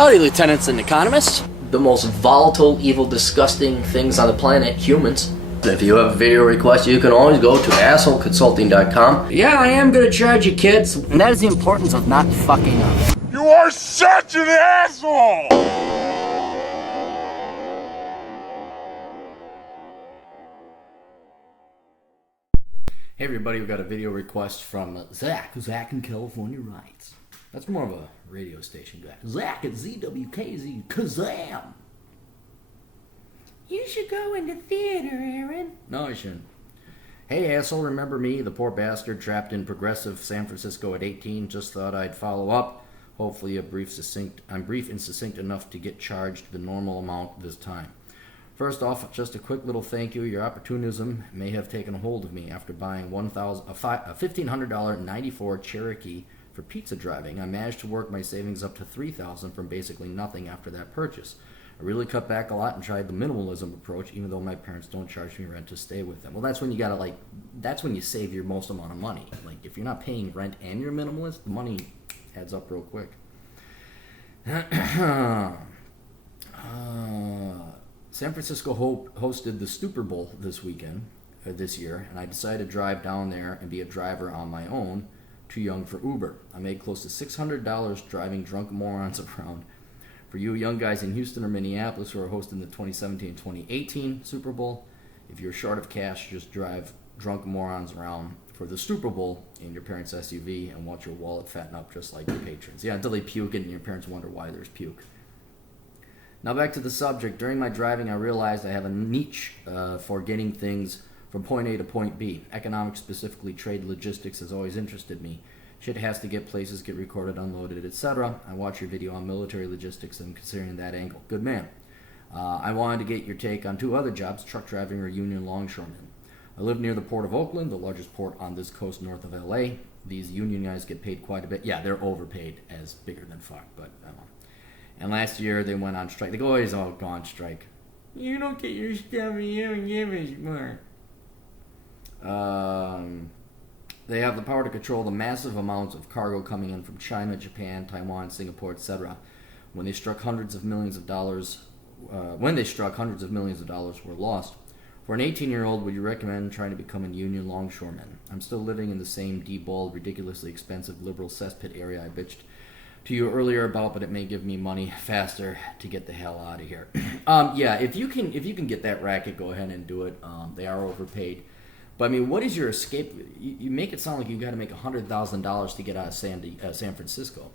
Howdy, lieutenants and economists. The most volatile, evil, disgusting things on the planet, humans. If you have a video request, you can always go to assholeconsulting.com. Yeah, I am gonna charge you, kids. And that is the importance of not fucking up. You are such an asshole! Hey everybody, we got a video request from Zach in California writes. That's more of a radio station guy. Zach at ZWKZ Kazam! You should go into theater, Aaron. No, I shouldn't. Hey asshole, remember me, the poor bastard trapped in progressive San Francisco at 18? Just thought I'd follow up. Hopefully I'm brief and succinct enough to get charged the normal amount this time. First off, just a quick little thank you. Your opportunism may have taken a hold of me after buying a $1,500 94 Cherokee for pizza driving. I managed to work my savings up to $3,000 from basically nothing after that purchase. I really cut back a lot and tried the minimalism approach, even though my parents don't charge me rent to stay with them. Well, that's when you gotta that's when you save your most amount of money. Like, if you're not paying rent and you're a minimalist, the money adds up real quick. San Francisco hosted the Super Bowl this year, and I decided to drive down there and be a driver on my own. Too young for Uber. I made close to $600 driving drunk morons around. For you young guys in Houston or Minneapolis who are hosting the 2017-2018 Super Bowl, if you're short of cash, just drive drunk morons around for the Super Bowl in your parents' SUV and watch your wallet fatten up just like your patrons. Yeah, until they puke and your parents wonder why there's puke. Now back to the subject. During my driving, I realized I have a niche for getting things from point A to point B. Economics, specifically trade logistics, has always interested me. Shit has to get places, get recorded, unloaded, etc. I watched your video on military logistics and I'm considering that angle. Good man. I wanted to get your take on two other jobs, truck driving or union longshoreman. I live near the port of Oakland, the largest port on this coast north of LA. These union guys get paid quite a bit. Yeah, they're overpaid as bigger than fuck, but I don't know. And last year they went on strike. They always all go on strike. You don't get your stuff and you don't give us more. They have the power to control the massive amounts of cargo coming in from China, Japan, Taiwan, Singapore, etc. When they struck hundreds of millions of dollars were lost. For an 18-year-old, would you recommend trying to become a union longshoreman? I'm still living in the same deballed, ridiculously expensive liberal cesspit area I bitched to you earlier about, but it may give me money faster to get the hell out of here. Yeah, if you can get that racket, go ahead and do it. They are overpaid. But I mean, what is your escape? You make it sound like you got to make $100,000 to get out of San Francisco.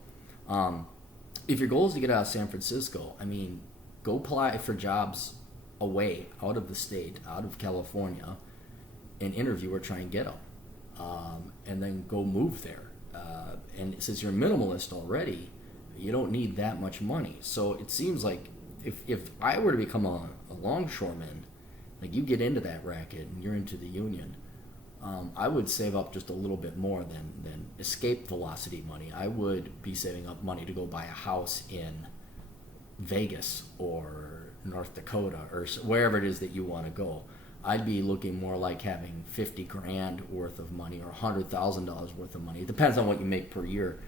If your goal is to get out of San Francisco, I mean, go apply for jobs away, out of the state, out of California, and interview or try and get them, and then go move there. And since you're a minimalist already, you don't need that much money. So it seems like if I were to become a longshoreman, like you get into that racket and you're into the union, I would save up just a little bit more than escape velocity money. I would be saving up money to go buy a house in Vegas or North Dakota or wherever it is that you want to go. I'd be looking more like having $50,000 worth of money or $100,000 worth of money. It depends on what you make per year.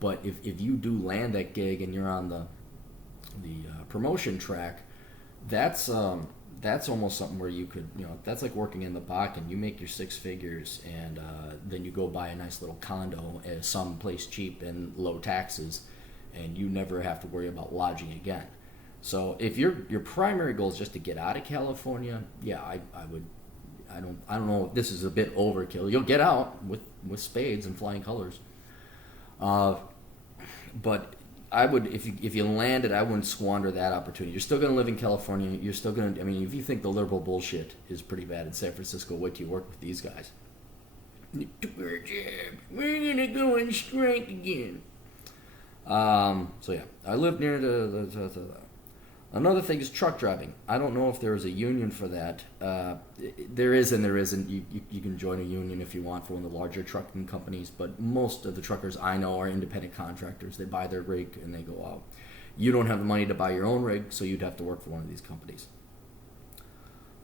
But if you do land that gig and you're on the promotion track, that's almost something where you could, that's like working in the Bakken. You make your six figures and then you go buy a nice little condo at some place cheap and low taxes, and you never have to worry about lodging again. So if your primary goal is just to get out of California, yeah, I don't know. This is a bit overkill. You'll get out with spades and flying colors, but I would, if you landed, I wouldn't squander that opportunity. You're still going to live in California. You're still going to. I mean, if you think the liberal bullshit is pretty bad in San Francisco, wait till you work with these guys. We're gonna go on strike again. So yeah, I live near the Another thing is truck driving. I don't know if there is a union for that. There is and there isn't. You can join a union if you want for one of the larger trucking companies, but most of the truckers I know are independent contractors. They buy their rig and they go out. You don't have the money to buy your own rig, so you'd have to work for one of these companies.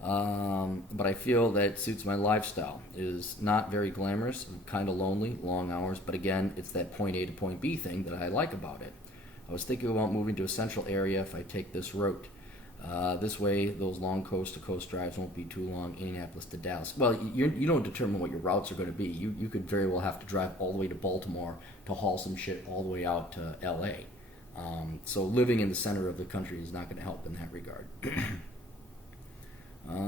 But I feel that it suits my lifestyle. It is not very glamorous, kind of lonely, long hours, but again, it's that point A to point B thing that I like about it. I was thinking about moving to a central area if I take this route. This way, those long coast-to-coast drives won't be too long, Indianapolis to Dallas. Well, you don't determine what your routes are going to be. You could very well have to drive all the way to Baltimore to haul some shit all the way out to L.A. So living in the center of the country is not going to help in that regard. Where were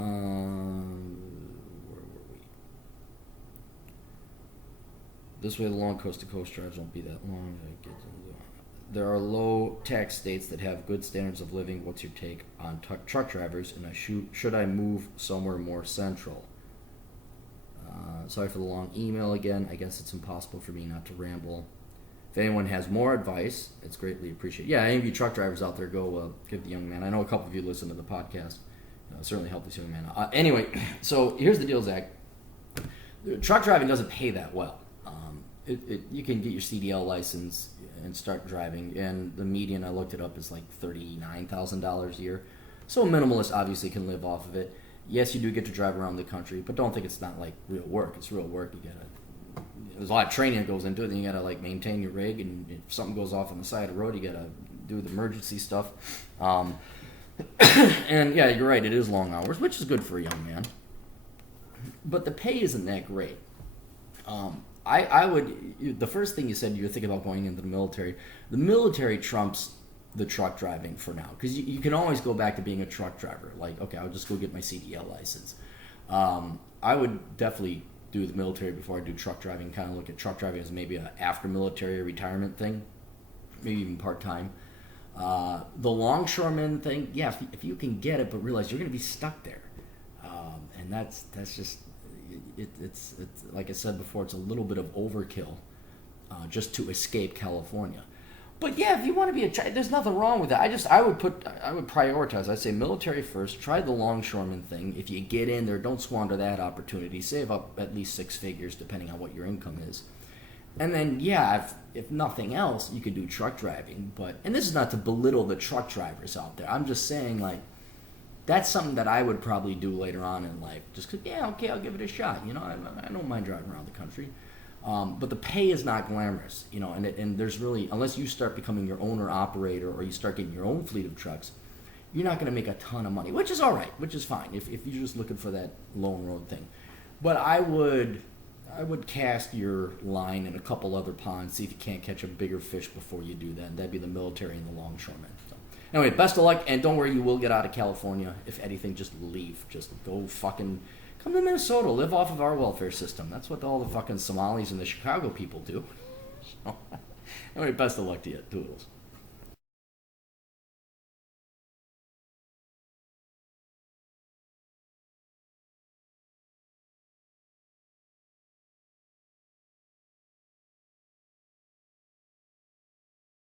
we? This way, the long coast-to-coast drives won't be that long. There are low-tax states that have good standards of living. What's your take on truck drivers? And should I move somewhere more central? Sorry for the long email again. I guess it's impossible for me not to ramble. If anyone has more advice, it's greatly appreciated. Yeah, any of you truck drivers out there, go give the young man. I know a couple of you listen to the podcast. Certainly help this young man. Anyway, so here's the deal, Zach. Truck driving doesn't pay that well. You can get your CDL license and start driving, and the median, I looked it up, is like $39,000 a year. So a minimalist obviously can live off of it. Yes, you do get to drive around the country, but don't think it's not like real work. It's real work. There's a lot of training that goes into it. Then you gotta like maintain your rig, and if something goes off on the side of the road, you gotta do the emergency stuff. And yeah, you're right. It is long hours, which is good for a young man. But the pay isn't that great. I would, the first thing you said, you were thinking about going into the military. The military trumps the truck driving for now, because you can always go back to being a truck driver. Like, okay, I'll just go get my CDL license. I would definitely do the military before I do truck driving. Kind of look at truck driving as maybe an after military retirement thing, maybe even part-time. The longshoreman thing, yeah, if you can get it, but realize you're going to be stuck there. And that's just, it's like I said before, it's a little bit of overkill just to escape California. But yeah, if you want to be there's nothing wrong with that. I would prioritize. I'd say military first. Try the longshoreman thing. If you get in there, don't squander that opportunity. Save up at least 6 figures, depending on what your income is. And then, yeah, if nothing else, you could do truck driving. And this is not to belittle the truck drivers out there. I'm just saying, like, that's something that I would probably do later on in life. Just because, yeah, okay, I'll give it a shot. I don't mind driving around the country. But the pay is not glamorous, and there's really, unless you start becoming your owner-operator or you start getting your own fleet of trucks, you're not going to make a ton of money, which is all right, which is fine if you're just looking for that lone road thing. But I would cast your line in a couple other ponds, see if you can't catch a bigger fish before you do that. That'd be the military and the longshoremen. So, anyway, best of luck, and don't worry, you will get out of California. If anything, just leave. Just go fucking come to Minnesota, live off of our welfare system. That's what all the fucking Somalis and the Chicago people do. So, anyway, best of luck to you. Toodles.